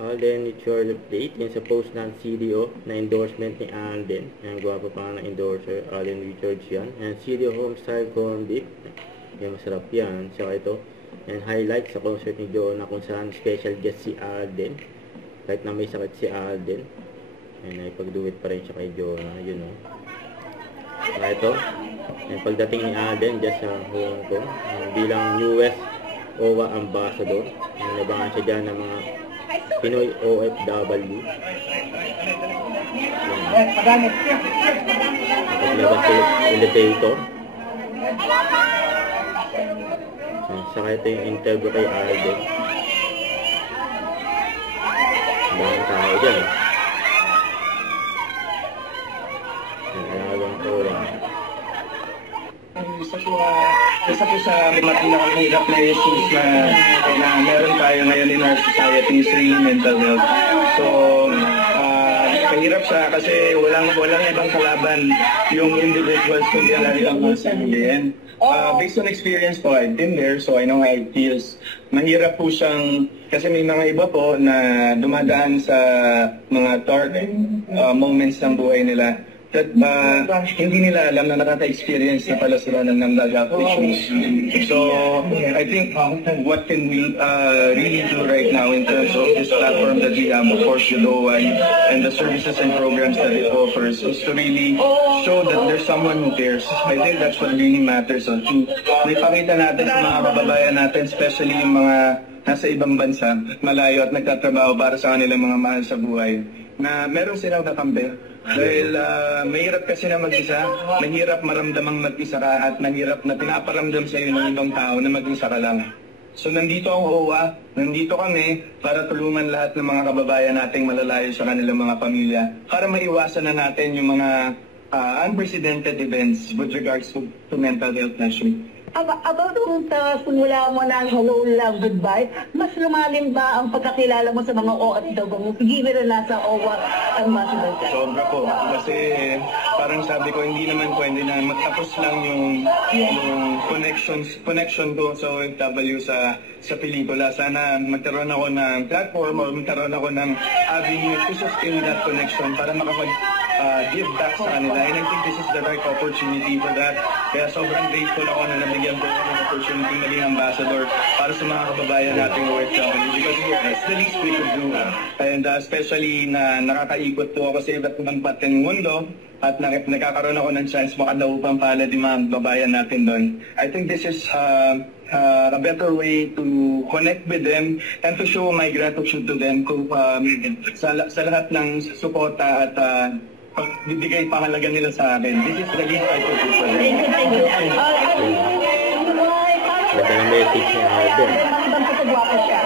Alden, it's your update. Yung sa post ng CDO na endorsement ni Alden. Ang gwapo pa nga ng endorser, Alden Richards yan. And CDO Homestyle Corn Beef. Yung masarap yan. Saka ito. And highlight sa concert ni Jonah kung saan special guest si Alden. Kahit na may sakit si Alden. And naipag-do-it pa rin siya kay Jonah. Yun o. Saka ito. And pagdating ni Alden dyan sa Hong Kong. Bilang US OWA Ambassador. Nabangan siya dyan ng mga Pinoy OFW. Naglabas sa elevator. Saka ito yung interview kay Alden. Daming tao dyan eh. Nalagang ko lang. Isa po sa pinakahirap na issues na meron tayo ngayon in our society is really mental health. So, kahirap siya kasi walang ibang kalaban yung individuals kundi ang kanilang mga sarili. And based on experience po, I've been there, so I know how it feels. Mahirap po siyang, kasi may mga iba po na dumadaan sa mga dark moments ng buhay nila that hindi nila alam na nakaka-experience na pala sila ng mental health issues. So, I think what can we really do right now in terms of this platform that we have, of course, Yudoa and the services and programs that it offers, is to really show that there's someone who cares. I think that's what really matters. So, may pakita natin sa mga kababayan natin, especially yung mga nasa ibang bansa, malayo at nagtatrabaho para sa kanilang mga mahal sa buhay, na meron silang kakampi. Dahil mahirap kasi na mag-isa, mahirap maramdamang mag-isa ka at mahirap na pinaparamdam sa iyo ng ibang tao na mag-isa ka lang. So nandito ang OWA, nandito kami para tulungan lahat ng mga kababayan nating malalayo sa kanilang mga pamilya para maiwasan na natin yung mga unprecedented events with regards to mental health nationally. About kung sa simula mo ng hello, love, goodbye, mas lumalim ba ang pagkakilala mo sa mga OFW given na nasa OWA ang ambassador ka? Sobra po. Kasi parang sabi ko, hindi naman pwede na magtapos lang yung connection ko sa OFW sa pelikula. Sana magkaroon ako ng platform o magkaroon ako ng avenue to sustain that connection para makapag-give back sa kanila. And I think this is the right opportunity for that. Kaya sobrang grateful ako na nabigyan ko ng opportunity maging ambassador para sa mga kababayan nating OFW because it's the least we could do. And especially na nakakaikot po ako sa iba't ibang parte ng mundo at nagkakaroon ako ng chance makadaupang palad yung mga kababayan natin doon. I think this is a better way to connect with them and to show my gratitude to them kung sa lahat ng suporta at bibigay pangalaga nila sa akin. This is the least I could do for them. Thank you. Ganda na message niya Alden. Ibang kasagwapo siya.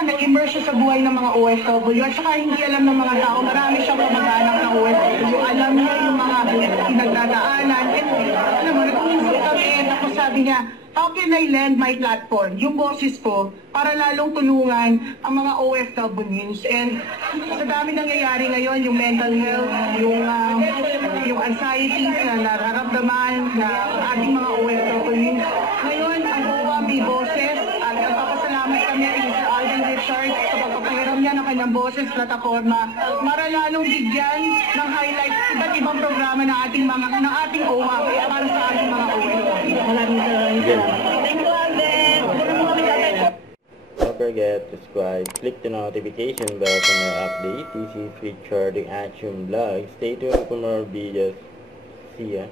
Nag-immerse siya sa buhay ng mga OFW at saka hindi alam ng mga tao, marami siyang kamag-anak ng OFW, alam niya yung mga pinagdadaanan, and alam mo, nag-uusap kami, tapos sabi niya, how can I lend my platform, yung boses ko, para lalong tulungan ang mga OFWs. And sa dami nangyayari ngayon, yung mental health, yung anxieties na nararamdaman ng ating mga OFWs. Ngayon, ang OWA may boses, at nagpapasalamat kami kay Mr. Alden Richards sa pagpapahiram niya ng kanyang boses plataforma para lalong bigyan ng highlight iba't ibang programa ng ating OWA para sa ating mga OFW. Maraming salamat. Thank you, Alden. Don't forget to subscribe, click the notification bell for more updates. This is Richard, the Action Vlog. Stay tuned for more videos. See ya.